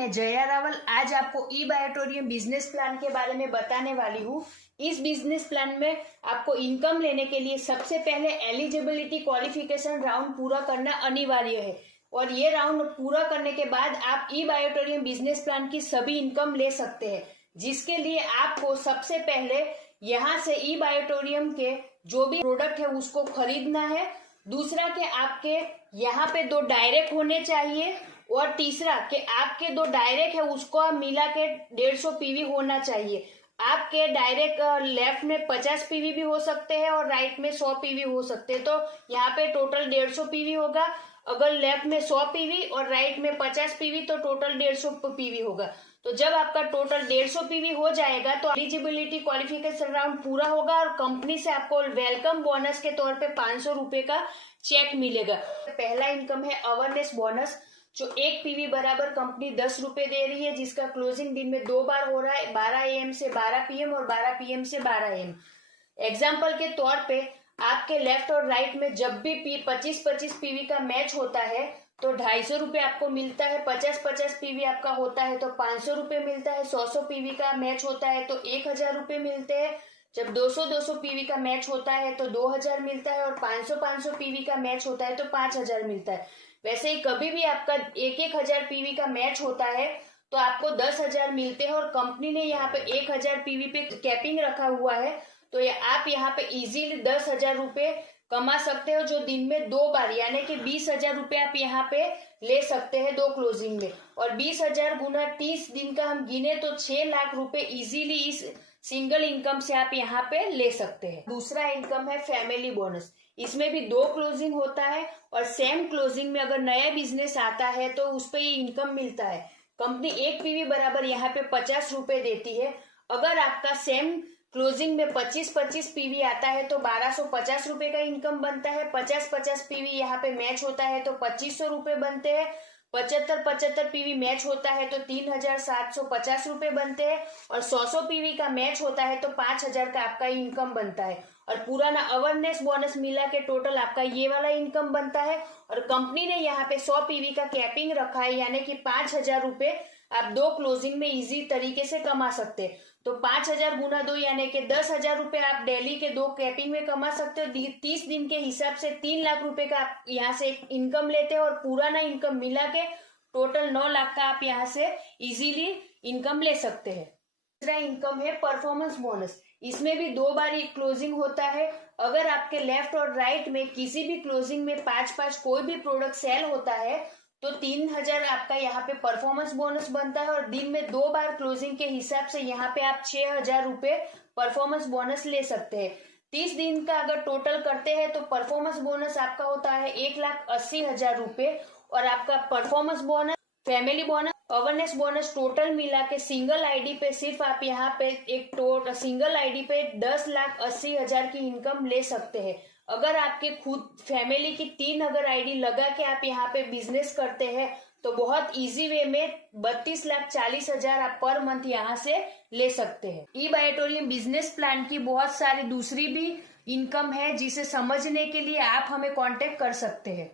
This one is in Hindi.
मैं जया रावल आज आपको ई बायोटोरियम बिजनेस प्लान के बारे में बताने वाली हूँ। इस बिजनेस प्लान में आपको इनकम लेने के लिए सबसे पहले एलिजिबिलिटी क्वालिफिकेशन राउंड पूरा करना अनिवार्य है और ये राउंड पूरा करने के बाद आप ई बायोटोरियम बिजनेस प्लान की सभी इनकम ले सकते हैं, जिसके लिए आपको सबसे पहले यहाँ से ई बायोटोरियम के जो भी प्रोडक्ट है उसको खरीदना है। दूसरा कि आपके यहाँ पे 2 डायरेक्ट होने चाहिए और तीसरा कि आपके 2 डायरेक्ट है उसको मिला के 150 पीवी होना चाहिए। आपके डायरेक्ट लेफ्ट में 50 पीवी भी हो सकते हैं और राइट में 100 पीवी हो सकते हैं, तो यहाँ पे टोटल 150 पीवी होगा। अगर लेफ्ट में 100 पीवी और राइट में 50 पीवी तो टोटल 150 पीवी होगा। तो जब आपका टोटल 150 पीवी हो जाएगा तो एलिजिबिलिटी क्वालिफिकेशन राउंड पूरा होगा और कंपनी से आपको वेलकम बोनस के तौर पे 500 रुपए का चेक मिलेगा। पहला इनकम है अवेयरनेस बोनस, जो 1 पीवी बराबर कंपनी 10 रुपए दे रही है, जिसका क्लोजिंग दिन में 2 बार हो रहा है, 12 AM से 12 PM और 12 PM से 12 AM। एग्जाम्पल के तौर पे आपके लेफ्ट और राइट में जब भी 25-25 पीवी का मैच होता है तो 250 रुपए आपको मिलता है। 50-50 पीवी आपका होता है तो 500 रुपए मिलता है। 100 पीवी का मैच होता है तो 1000 रुपए मिलते हैं। जब 200 पीवी का मैच होता है तो 2000 मिलता है और 500 पीवी का मैच होता है तो 5000 मिलता है। वैसे ही कभी भी आपका 1000 पीवी का मैच होता है तो आपको 10,000 मिलते हैं और कंपनी ने यहाँ पे 1000 पीवी पे कैपिंग रखा हुआ है, तो आप यहाँ पे इजीली 10,000 रुपए कमा सकते हो, जो दिन में 2 बार यानी कि 20,000 रुपए आप यहाँ पे ले सकते हैं 2 क्लोजिंग में। और 20,000 गुना 30 दिन का हम गिने तो 6 लाख रुपए इजीली इस सिंगल इनकम से आप यहाँ पे ले सकते हैं। दूसरा इनकम है फैमिली बोनस। इसमें भी 2 क्लोजिंग होता है और सेम क्लोजिंग में अगर नया बिजनेस आता है तो उस पर ये इनकम मिलता है। कंपनी 1 पीवी बराबर यहाँ पे 50 रुपए देती है। अगर आपका सेम क्लोजिंग में 25-25 पीवी आता है तो 1250 रुपए का इनकम बनता है। 50-50 पीवी यहाँ पे मैच होता है तो 2500 रुपए बनते हैं। 75-75 पीवी मैच होता है तो 3750 रुपए बनते हैं और 100 पीवी का मैच होता है तो 5000 का आपका इनकम बनता है। और पुराना अवेयरनेस बोनस मिला के टोटल आपका ये वाला इनकम बनता है। और कंपनी ने यहाँ पे 100 पीवी का कैपिंग रखा है, यानी कि 5000 रुपए आप 2 क्लोजिंग में इजी तरीके से कमा सकते हैं। तो 5000 गुना 2 यानी कि 10,000 रुपए आप डेली के 2 कैपिंग में कमा सकते हो। 30 दिन के हिसाब से 3 लाख रुपए का आप यहाँ से इनकम लेते हैं और पुराना इनकम मिला के टोटल 9 लाख का आप यहाँ से इजीली इनकम ले सकते हैं। दूसरा इनकम है परफॉर्मेंस बोनस। इसमें भी 2 बार क्लोजिंग होता है। अगर आपके लेफ्ट और राइट में किसी भी क्लोजिंग में 5-5 कोई भी प्रोडक्ट सेल होता है तो 3000 आपका यहाँ पे परफॉर्मेंस बोनस बनता है और दिन में 2 बार क्लोजिंग के हिसाब से यहाँ पे आप 6000 रुपए परफॉर्मेंस बोनस ले सकते हैं। 30 दिन का अगर टोटल करते हैं तो परफॉर्मेंस बोनस आपका होता है 1,80,000 रुपए और आपका performance bonus, family bonus, awareness bonus total मिला के सिंगल आईडी पे सिर्फ आप यहाँ पे सिंगल आईडी पे 10,80,000 की इनकम ले सकते हैं। अगर आपके खुद फैमिली की 3 अगर आईडी लगा के आप यहाँ पे बिजनेस करते हैं तो बहुत इजी वे में 32,40,000 आप पर मंथ यहाँ से ले सकते हैं। ई बायोटोरियम बिजनेस प्लान की बहुत सारी दूसरी भी इनकम है, जिसे समझने के लिए आप हमें कांटेक्ट कर सकते हैं।